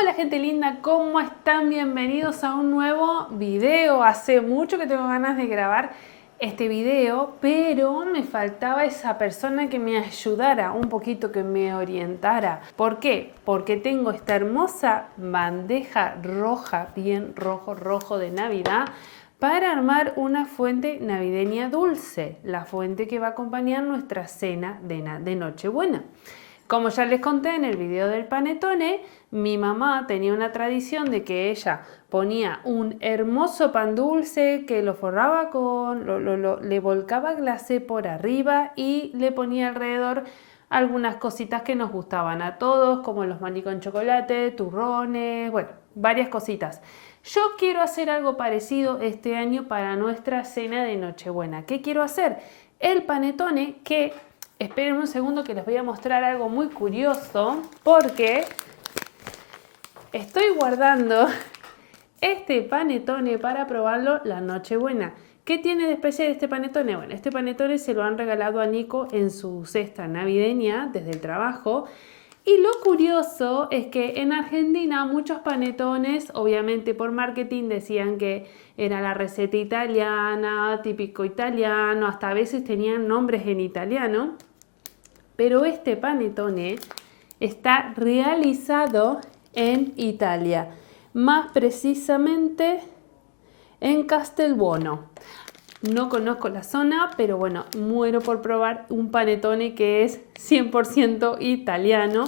Hola gente linda, ¿cómo están? Bienvenidos a un nuevo video. Hace mucho que tengo ganas de grabar este video, pero me faltaba esa persona que me ayudara un poquito, que me orientara. ¿Por qué? Porque tengo esta hermosa bandeja roja, bien rojo de Navidad, para armar una fuente navideña dulce, la fuente que va a acompañar nuestra cena de Nochebuena. Como ya les conté en el video del panettone, mi mamá tenía una tradición de que ella ponía un hermoso pan dulce que lo forraba le volcaba glacé por arriba y le ponía alrededor algunas cositas que nos gustaban a todos, como los maní con chocolate, turrones, bueno, varias cositas. Yo quiero hacer algo parecido este año para nuestra cena de Nochebuena. ¿Qué quiero hacer? El panettone que... Esperen un segundo que les voy a mostrar algo muy curioso, porque estoy guardando este panettone para probarlo la Nochebuena. ¿Qué tiene de especial este panettone? Bueno, este panettone se lo han regalado a Nico en su cesta navideña desde el trabajo. Y lo curioso es que en Argentina muchos panetones, obviamente por marketing, decían que era la receta italiana, típico italiano, hasta a veces tenían nombres en italiano. Pero este panettone está realizado en Italia, más precisamente en Castelbuono. No conozco la zona, pero bueno, muero por probar un panettone que es 100% italiano.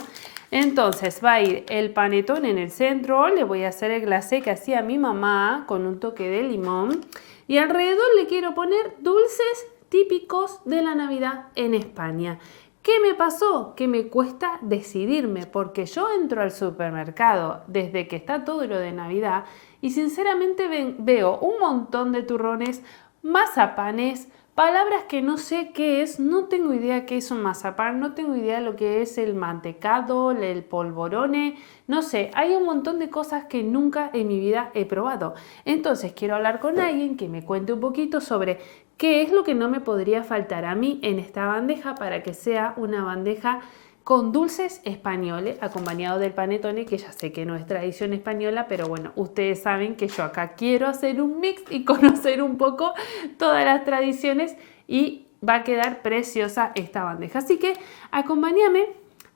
Entonces va a ir el panettone en el centro, le voy a hacer el glacé que hacía mi mamá con un toque de limón y alrededor le quiero poner dulces típicos de la Navidad en España. ¿Qué me pasó? Que me cuesta decidirme, porque yo entro al supermercado desde que está todo lo de Navidad y sinceramente veo un montón de turrones, mazapanes, palabras que no sé qué es, no tengo idea qué es un mazapán, no tengo idea lo que es el mantecado, el polvorone, no sé, hay un montón de cosas que nunca en mi vida he probado. Entonces quiero hablar con alguien que me cuente un poquito sobre qué es lo que no me podría faltar a mí en esta bandeja para que sea una bandeja con dulces españoles, acompañado del panettone, que ya sé que no es tradición española, pero bueno, ustedes saben que yo acá quiero hacer un mix y conocer un poco todas las tradiciones y va a quedar preciosa esta bandeja. Así que acompáñame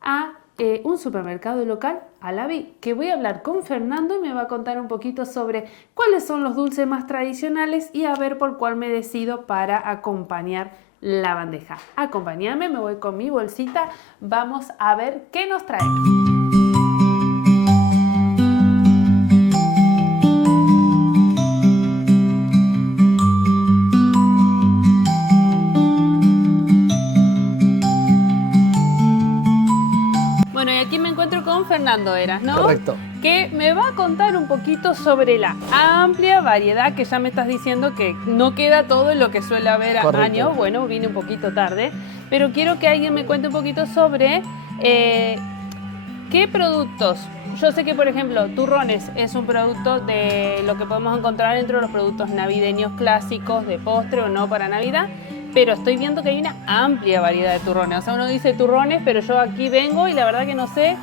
a un supermercado local, a Alaví, que voy a hablar con Fernando y me va a contar un poquito sobre cuáles son los dulces más tradicionales y a ver por cuál me decido para acompañar la bandeja. Acompáñame, me voy con mi bolsita, vamos a ver qué nos trae. Bueno, y aquí me encuentro con Fernando Eras, ¿no? Correcto. Que me va a contar un poquito sobre la amplia variedad que ya me estás diciendo que no queda todo en lo que suele haber año. Bueno, vine un poquito tarde, pero quiero que alguien me cuente un poquito sobre qué productos. Yo sé que, por ejemplo, turrones es un producto de lo que podemos encontrar dentro de los productos navideños clásicos de postre o no para Navidad. Pero estoy viendo que hay una amplia variedad de turrones. O sea, uno dice turrones, pero yo aquí vengo y la verdad que no sé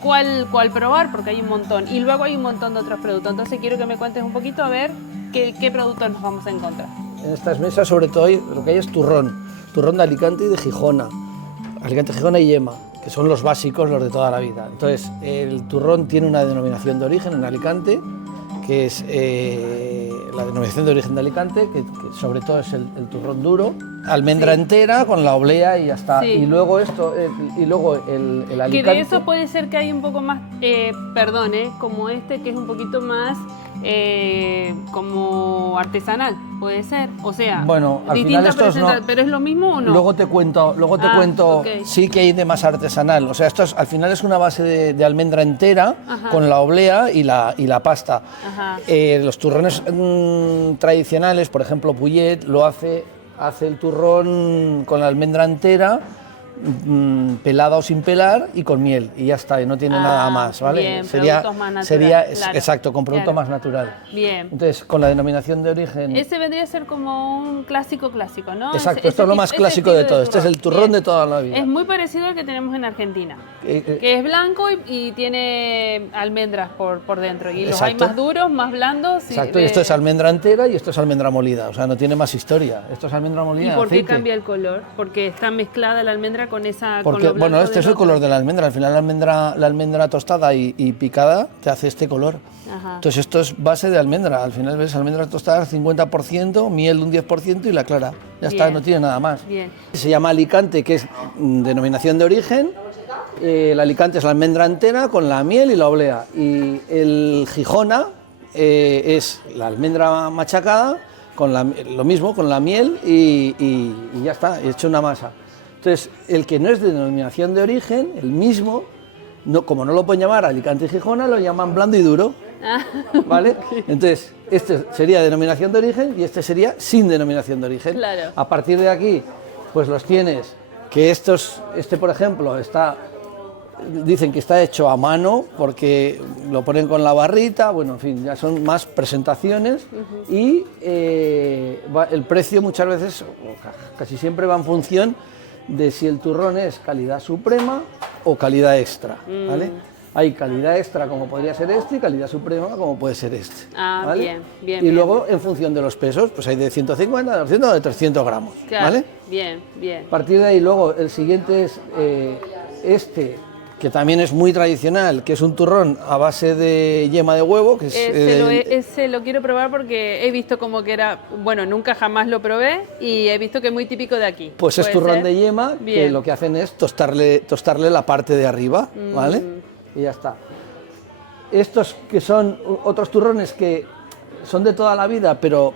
cuál probar porque hay un montón. Y luego hay un montón de otros productos. Entonces quiero que me cuentes un poquito a ver qué productos nos vamos a encontrar. En estas mesas, sobre todo, lo que hay es turrón. Turrón de Alicante y de Gijona. Alicante, Gijona y Yema, que son los básicos, los de toda la vida. Entonces, el turrón tiene una denominación de origen en Alicante, que es la denominación de origen de Alicante, que sobre todo es el turrón duro, almendra entera con la oblea y ya está. Sí. Y luego el Alicante. Que de eso puede ser que hay un poco más, como este que es un poquito más como artesanal, puede ser. O sea, bueno, al final estos no, pero es lo mismo o no. Luego te cuento, okay. Sí que hay de más artesanal. O sea, esto al final es una base de almendra entera. Ajá. Con la oblea y la pasta. Los turrones tradicionales, por ejemplo, Puyet lo hace el turrón con la almendra entera, pelada o sin pelar y con miel, y ya está, y no tiene nada más, ¿vale? Bien, productos más naturales, claro. Exacto, con producto más natural. Bien. Entonces, con la denominación de origen... Ese vendría a ser como un clásico, ¿no? Exacto, esto es lo más clásico de todo, este es el turrón de toda la vida. Es muy parecido al que tenemos en Argentina, que es blanco y tiene almendras por dentro, y los hay más duros, más blandos. Exacto, y esto es almendra entera y esto es almendra molida, o sea, no tiene más historia. Esto es almendra molida. ¿Y por qué cambia el color? Porque está mezclada la almendra con esa... Porque, con lo bueno, este es el color de la almendra. Al final la almendra tostada y picada te hace este color. Ajá. Entonces esto es base de almendra. Al final ves almendra tostada 50%, miel un 10% y la clara. Ya está, no tiene nada más. Bien. Se llama Alicante, que es denominación de origen. El Alicante es la almendra entera con la miel y la oblea. Y el Gijona es la almendra machacada, con lo mismo, con la miel y ya está, hecho una masa. Entonces, el que no es de denominación de origen, el mismo, como no lo pueden llamar Alicante y Gijona, lo llaman blando y duro, ¿vale? Entonces, este sería denominación de origen y este sería sin denominación de origen. Claro. A partir de aquí, pues los tienes, que este por ejemplo, dicen que está hecho a mano porque lo ponen con la barrita, bueno, en fin, ya son más presentaciones y el precio muchas veces, casi siempre va en función de si el turrón es calidad suprema o calidad extra, ¿vale? Hay calidad extra como podría ser este y calidad suprema como puede ser este. Ah, ¿vale? bien, bien. Y bien. Luego, en función de los pesos, pues hay de 150, de 200 o de 300 gramos, Claro. ¿vale? Bien, bien. A partir de ahí, luego, el siguiente es este, que también es muy tradicional, que es un turrón a base de yema de huevo. Que es, ese lo quiero probar porque he visto como que era, bueno, nunca jamás lo probé y he visto que es muy típico de aquí. Pues es turrón de yema, que lo que hacen es tostarle la parte de arriba, ¿vale? Y ya está. Estos que son otros turrones que son de toda la vida, pero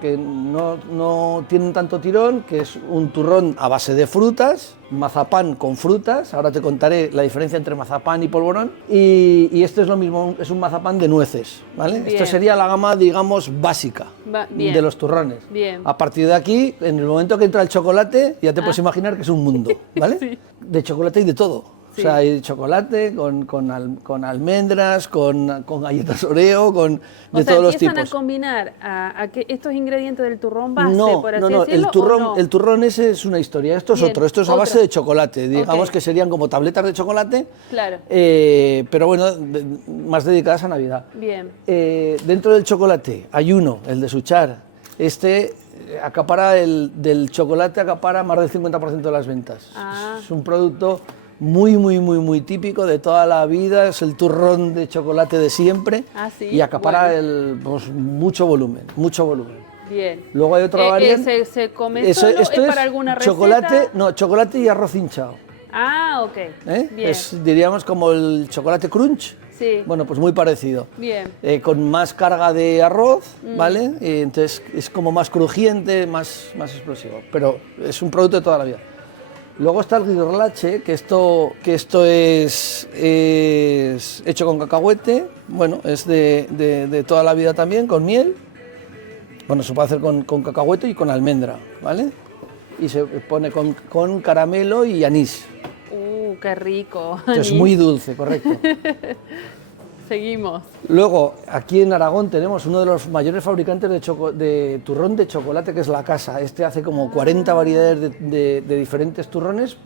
que no tienen tanto tirón, que es un turrón a base de frutas, mazapán con frutas, ahora te contaré la diferencia entre mazapán y polvorón, y este es lo mismo, es un mazapán de nueces, ¿vale? Bien. Esto sería la gama, digamos, básica de los turrones. Bien. A partir de aquí, en el momento que entra el chocolate, ya te puedes imaginar que es un mundo, ¿vale? Sí. De chocolate y de todo. Sí. O sea, hay chocolate con almendras, con galletas Oreo, de todos los tipos. ¿Empiezan a combinar a que estos ingredientes del turrón base, por así no, decirlo? el turrón ese es una historia, esto es Bien, otro, esto es a base de chocolate, digamos Ok. que serían como tabletas de chocolate, Claro. pero bueno, más dedicadas a Navidad. Bien. Dentro del chocolate hay uno, el de Suchar, del chocolate acapara más del 50% de las ventas. Ah. Es un producto muy típico de toda la vida, es el turrón de chocolate de siempre. Ah, sí. Y acapara Bueno. mucho volumen. Bien. Luego hay otra variante. ¿Se come solo? ¿Es para alguna receta? Chocolate y arroz hinchado. Ah, ok. Bien. Diríamos como el chocolate crunch. Sí. Bueno, pues muy parecido. Bien. Con más carga de arroz, ¿vale? Entonces es como más crujiente, más explosivo. Pero es un producto de toda la vida. Luego está el guirlache, que esto es hecho con cacahuete, bueno, es de toda la vida también, con miel. Bueno, se puede hacer con cacahuete y con almendra, ¿vale? Y se pone con caramelo y anís. Qué rico. Es muy dulce, correcto. Seguimos. Luego, aquí en Aragón tenemos uno de los mayores fabricantes de turrón de chocolate, que es La Casa. Este hace como 40 variedades de diferentes turrones,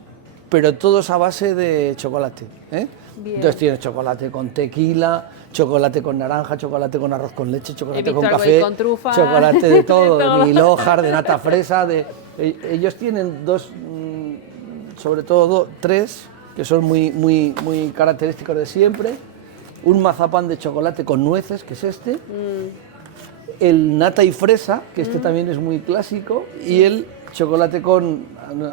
pero todos a base de chocolate, ¿eh? Bien. Entonces tienes chocolate con tequila, chocolate con naranja, chocolate con arroz con leche, chocolate con algo café, ahí con trufa. chocolate de todo, De todo. de milhojar, de nata fresa. Ellos tienen sobre todo tres, que son muy característicos de siempre. Un mazapán de chocolate con nueces, que es este, el nata y fresa, que este también es muy clásico, y el chocolate con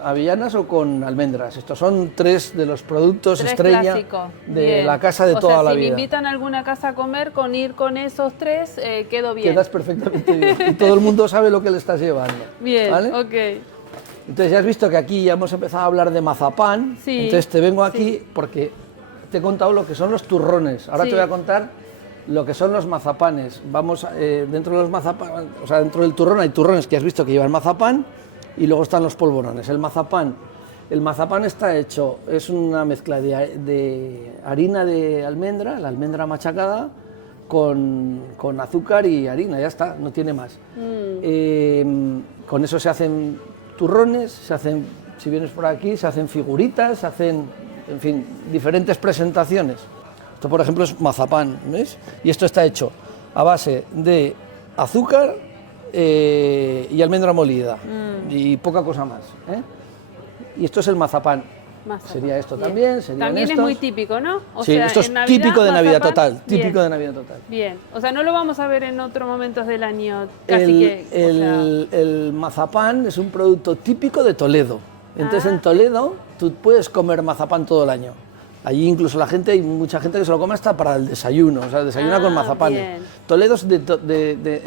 avellanas o con almendras. Estos son tres de los productos estrella de La Casa de toda la vida. Si me invitan a alguna casa a comer, ir con esos tres, quedo bien. Quedas perfectamente bien. Y todo el mundo sabe lo que le estás llevando. Bien, ¿vale? ok. Entonces ya has visto que aquí ya hemos empezado a hablar de mazapán. Sí, entonces te vengo aquí porque te he contado lo que son los turrones. Ahora te voy a contar lo que son los mazapanes. Vamos, dentro de los mazapanes, o sea, dentro del turrón hay turrones que has visto que llevan mazapán y luego están los polvorones. El mazapán El mazapán está hecho, es una mezcla de harina de almendra, la almendra machacada, con azúcar y harina, ya está, no tiene más. Con eso se hacen turrones, se hacen, si vienes por aquí, se hacen figuritas, se hacen, en fin, diferentes presentaciones. Esto, por ejemplo, es mazapán, ¿ves? Y esto está hecho a base de azúcar y almendra molida y poca cosa más, ¿eh? Y esto es el mazapán. Sería esto también, serían también estos. Es muy típico, ¿no? O sí, sea, esto es en Navidad, típico de Navidad mazapán, total, típico bien. de Navidad total. Bien, o sea, no lo vamos a ver en otros momentos del año, casi el mazapán es un producto típico de Toledo. Entonces en Toledo tú puedes comer mazapán todo el año. Allí incluso hay mucha gente que se lo come hasta para el desayuno, o sea, desayuna con mazapanes. Bien. Toledo es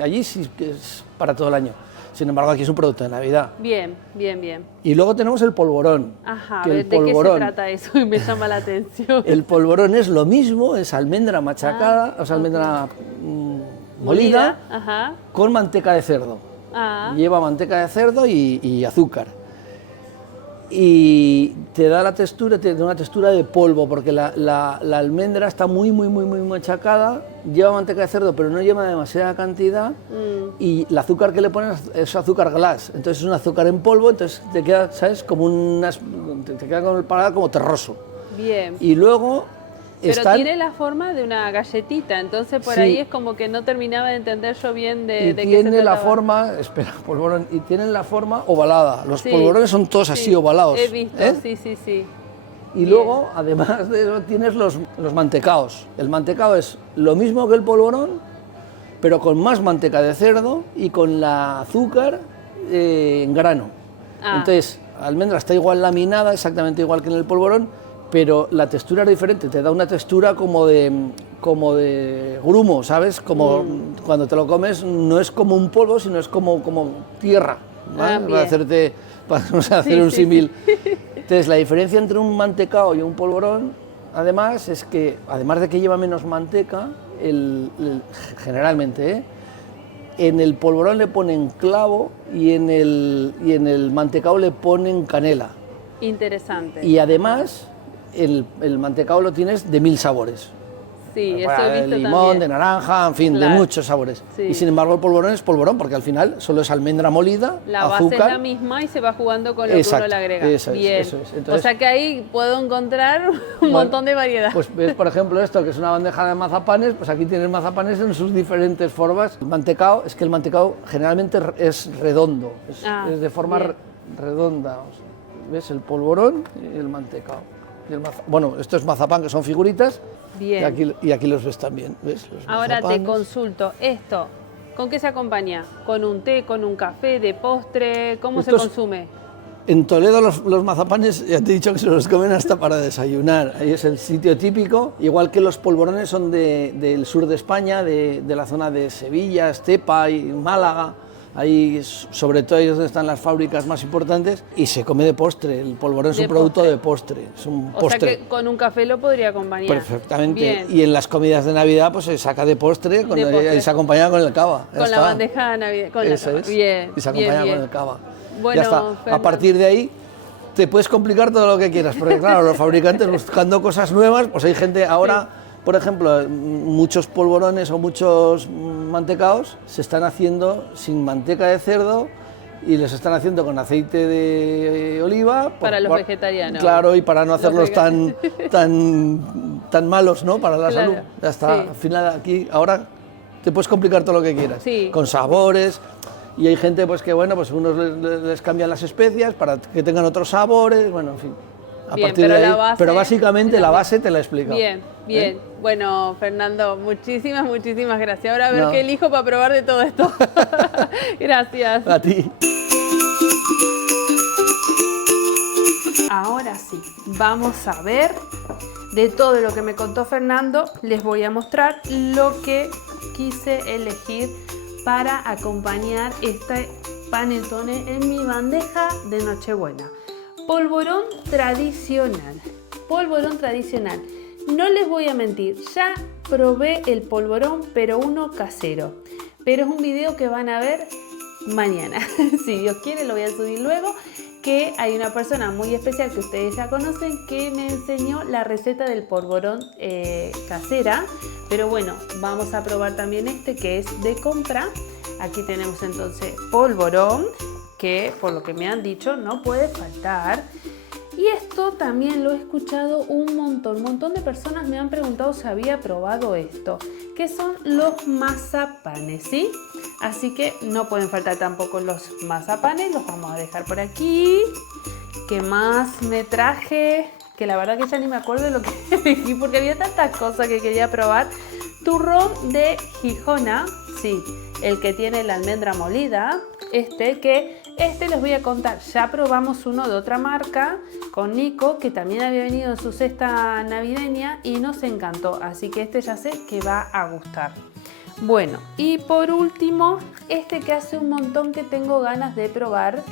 allí sí que es para todo el año. Sin embargo, aquí es un producto de Navidad. Bien, bien, bien. Y luego tenemos el polvorón. Ajá, que ¿de qué se trata eso? Y me llama la atención. El polvorón es lo mismo, es almendra machacada, o sea, almendra molida, ajá. Con manteca de cerdo. Lleva manteca de cerdo y azúcar. Y te da una textura de polvo, porque la almendra está muy machacada, lleva manteca de cerdo, pero no lleva demasiada cantidad, y el azúcar que le pones es azúcar glass, entonces es un azúcar en polvo, entonces te queda, ¿sabes? Te queda con el paladar como terroso. Bien. Y luego pero tiene la forma de una galletita, entonces por ahí es como que no terminaba de entender yo bien de qué se trataba. Y tiene la forma, polvorón, y tienen la forma ovalada. Los polvorones son todos así ovalados. He visto, sí. Y luego, además de eso, tienes los mantecaos. El mantecao es lo mismo que el polvorón, pero con más manteca de cerdo y con la azúcar en grano. Entonces, la almendra está igual laminada, exactamente igual que en el polvorón, pero la textura es diferente, te da una textura como de grumo, ¿sabes? Como cuando te lo comes no es como un polvo, sino es como tierra, ¿vale? Para hacer un símil. Entonces, la diferencia entre un mantecao y un polvorón, además, es que, además de que lleva menos manteca, generalmente, en el polvorón le ponen clavo y en el mantecao le ponen canela. Interesante. Y además, el mantecao lo tienes de 1000 sabores. Sí, eso he visto de limón, también. de naranja, en fin, Claro. de muchos sabores. Sí. Y sin embargo el polvorón es polvorón, porque al final solo es almendra molida, la azúcar. base es la misma y se va jugando con lo que uno le agrega. Eso es, bien. eso es. Entonces, o sea que ahí puedo encontrar un montón de variedad. Pues ves, por ejemplo, esto que es una bandeja de mazapanes, pues aquí tienes mazapanes en sus diferentes formas. El mantecao, es que el mantecao generalmente es redondo, es de forma redonda. O sea, ¿ves? El polvorón y el mantecao. Bueno, esto es mazapán, que son figuritas. Bien. Y aquí los ves también, ¿ves? Los Ahora mazapanes. te consulto, ¿esto con qué se acompaña? ¿Con un té, con un café, de postre? ¿Cómo se consume? En Toledo los mazapanes, ya te he dicho que se los comen hasta para desayunar. Ahí es el sitio típico, igual que los polvorones son del sur de España, de la zona de Sevilla, Estepa y Málaga. Ahí, sobre todo, ahí es donde están las fábricas más importantes, y se come de postre. El polvorón es un producto de postre, es un postre. O sea que con un café lo podría acompañar. Perfectamente. Bien. Y en las comidas de Navidad pues se saca de postre, y se acompaña con el cava. Con la bandeja de Navidad. Con Eso la es. Bien. Y se acompaña con el cava. Bueno, ya está. Fernando. A partir de ahí te puedes complicar todo lo que quieras, porque claro, los fabricantes buscando cosas nuevas, pues hay gente ahora, por ejemplo, muchos polvorones o muchos mantecaos se están haciendo sin manteca de cerdo y los están haciendo con aceite de oliva. Para los vegetarianos. Claro, y para no hacerlos tan malos, ¿no? Para la salud. Ya está. Sí. Al final aquí, ahora te puedes complicar todo lo que quieras. Sí. Con sabores. Y hay gente pues que, bueno, pues unos les cambian las especias para que tengan otros sabores, bueno, en fin. A partir de ahí, pero básicamente la base te la he explicado. Bien, bien. Bueno, Fernando, muchísimas gracias. Ahora a ver qué elijo para probar de todo esto. Gracias. A ti. Ahora sí, vamos a ver de todo lo que me contó Fernando. Les voy a mostrar lo que quise elegir para acompañar este panettone en mi bandeja de Nochebuena. Polvorón tradicional. Polvorón tradicional. No les voy a mentir, ya probé el polvorón, pero uno casero. Pero es un video que van a ver mañana. Si Dios quiere, lo voy a subir luego. que hay una persona muy especial que ustedes ya conocen que me enseñó la receta del polvorón casera. Pero bueno, vamos a probar también este que es de compra. Aquí tenemos entonces polvorón, que por lo que me han dicho no puede faltar. Y esto también lo he escuchado un montón de personas me han preguntado si había probado esto, que son los mazapanes, ¿sí? Así que no pueden faltar tampoco los mazapanes, los vamos a dejar por aquí. ¿Qué más me traje? Que la verdad que ya ni me acuerdo de lo que elegí porque había tantas cosas que quería probar. Turrón de Gijona, sí, el que tiene la almendra molida, este les voy a contar, ya probamos uno de otra marca con Nico, que también había venido en su cesta navideña y nos encantó, así que este ya sé que va a gustar. Bueno, y por último, este que hace un montón que tengo ganas de probar,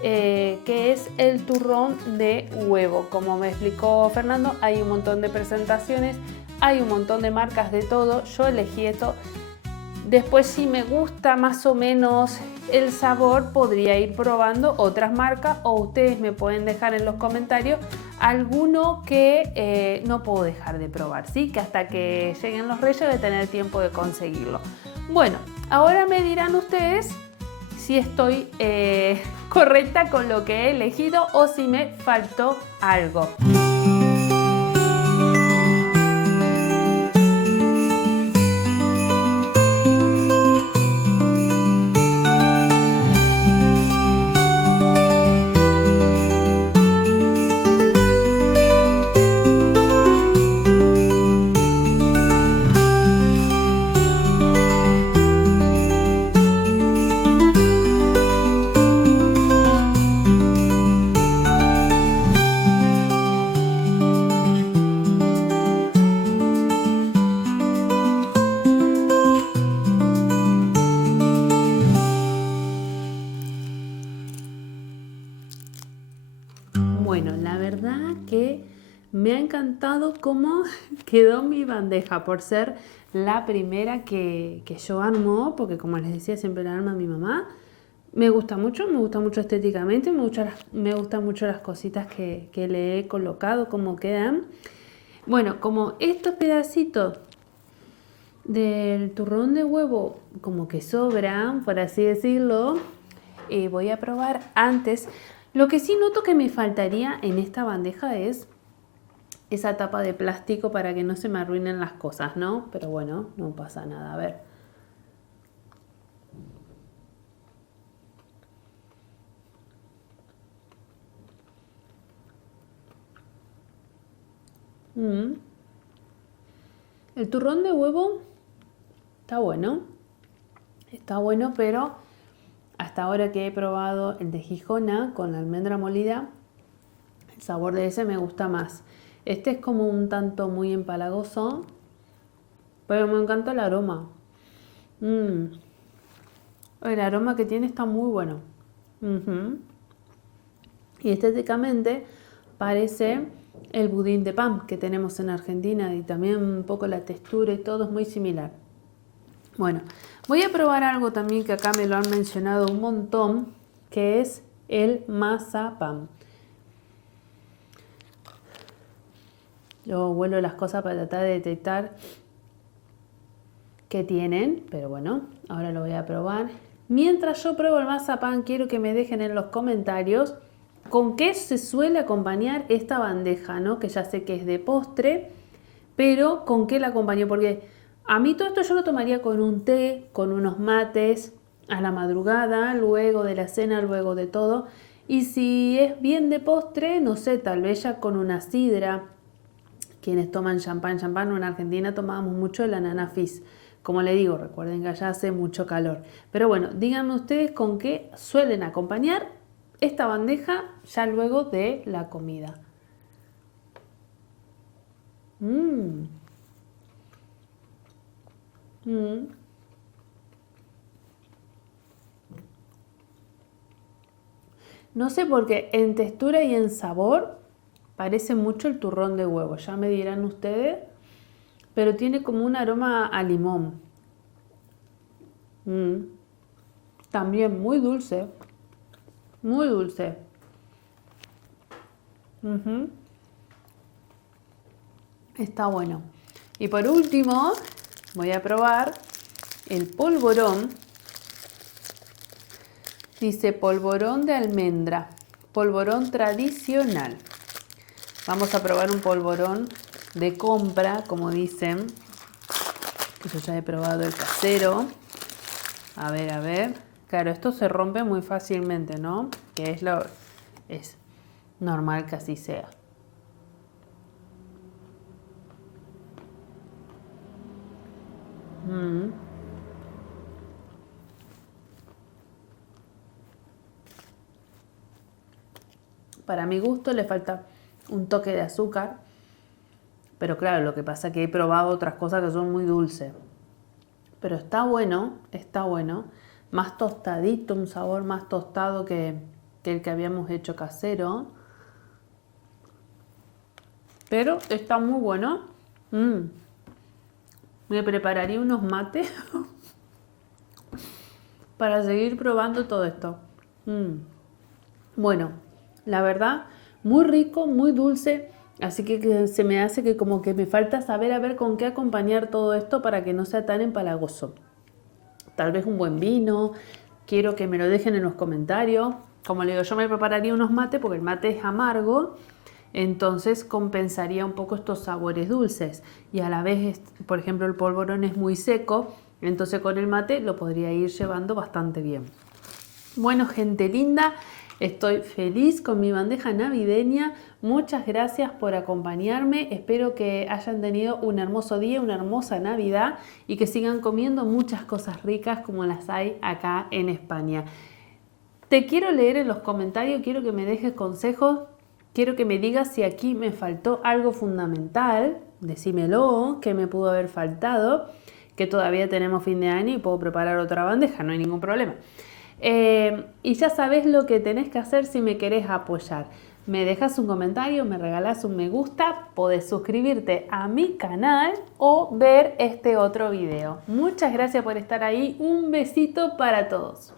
que es el turrón de huevo. Como me explicó Fernando, hay un montón de presentaciones, hay un montón de marcas de todo, yo elegí esto. Después, si me gusta más o menos el sabor, podría ir probando otras marcas o ustedes me pueden dejar en los comentarios alguno que no puedo dejar de probar, ¿sí? Que hasta que lleguen los Reyes voy a tener tiempo de conseguirlo. Bueno, ahora me dirán ustedes si estoy correcta con lo que he elegido o si me faltó algo. Bueno, la verdad que me ha encantado cómo quedó mi bandeja por ser la primera que yo armo, porque como les decía, siempre la arma mi mamá. Me gusta mucho estéticamente, me gustan mucho las cositas que le he colocado, cómo quedan. Bueno, como estos pedacitos del turrón de huevo como que sobran, por así decirlo, voy a probar antes. Lo que sí noto que me faltaría en esta bandeja es esa tapa de plástico para que no se me arruinen las cosas, ¿no? Pero bueno, no pasa nada, a ver. El turrón de huevo está bueno, pero hasta ahora que he probado el de Gijona con la almendra molida, el sabor de ese me gusta más. Este es como un tanto muy empalagoso, pero me encanta el aroma. El aroma que tiene está muy bueno. Y estéticamente parece el budín de pan que tenemos en Argentina y también un poco la textura y todo es muy similar. Bueno, voy a probar algo también que acá me lo han mencionado un montón, que es el mazapán. Yo vuelo las cosas para tratar de detectar qué tienen, pero bueno, ahora lo voy a probar. Mientras yo pruebo el mazapán, quiero que me dejen en los comentarios con qué se suele acompañar esta bandeja, ¿no? Que ya sé que es de postre, pero con qué la acompaño, porque a mí todo esto yo lo tomaría con un té, con unos mates, a la madrugada, luego de la cena, luego de todo. Y si es bien de postre, no sé, tal vez ya con una sidra. Quienes toman champán, en Argentina tomábamos mucho el ananá fizz. Como le digo, recuerden que allá hace mucho calor. Pero bueno, díganme ustedes con qué suelen acompañar esta bandeja ya luego de la comida. No sé por qué en textura y en sabor parece mucho el turrón de huevo, ya me dirán ustedes, pero tiene como un aroma a limón. También muy dulce, muy dulce. Ujú. Está bueno. Y por último, voy a probar el polvorón. Dice polvorón de almendra, polvorón tradicional. Vamos a probar un polvorón de compra, como dicen. Que yo ya he probado el casero. A ver, a ver. Claro, esto se rompe muy fácilmente, ¿no? Que es normal que así sea. Para mi gusto le falta un toque de azúcar, pero claro, lo que pasa es que he probado otras cosas que son muy dulces. Pero está bueno, está bueno. Más tostadito, un sabor más tostado que el que habíamos hecho casero. Pero está muy bueno. Me prepararía unos mates para seguir probando todo esto. Bueno, la verdad, muy rico, muy dulce. Así que se me hace que como que me falta saber a ver con qué acompañar todo esto para que no sea tan empalagoso. Tal vez un buen vino. Quiero que me lo dejen en los comentarios. Como le digo, yo me prepararía unos mates porque el mate es amargo. Entonces compensaría un poco estos sabores dulces. Y a la vez, por ejemplo, el polvorón es muy seco. Entonces con el mate lo podría ir llevando bastante bien. Bueno, gente linda, estoy feliz con mi bandeja navideña. Muchas gracias por acompañarme. Espero que hayan tenido un hermoso día, una hermosa Navidad y que sigan comiendo muchas cosas ricas como las hay acá en España. Te quiero leer en los comentarios, quiero que me dejes consejos, quiero que me digas si aquí me faltó algo fundamental. Decímelo, que me pudo haber faltado, que todavía tenemos fin de año y puedo preparar otra bandeja, no hay ningún problema. Y ya sabes lo que tenés que hacer si me querés apoyar. Me dejas un comentario, me regalás un me gusta, podés suscribirte a mi canal o ver este otro video. Muchas gracias por estar ahí. Un besito para todos.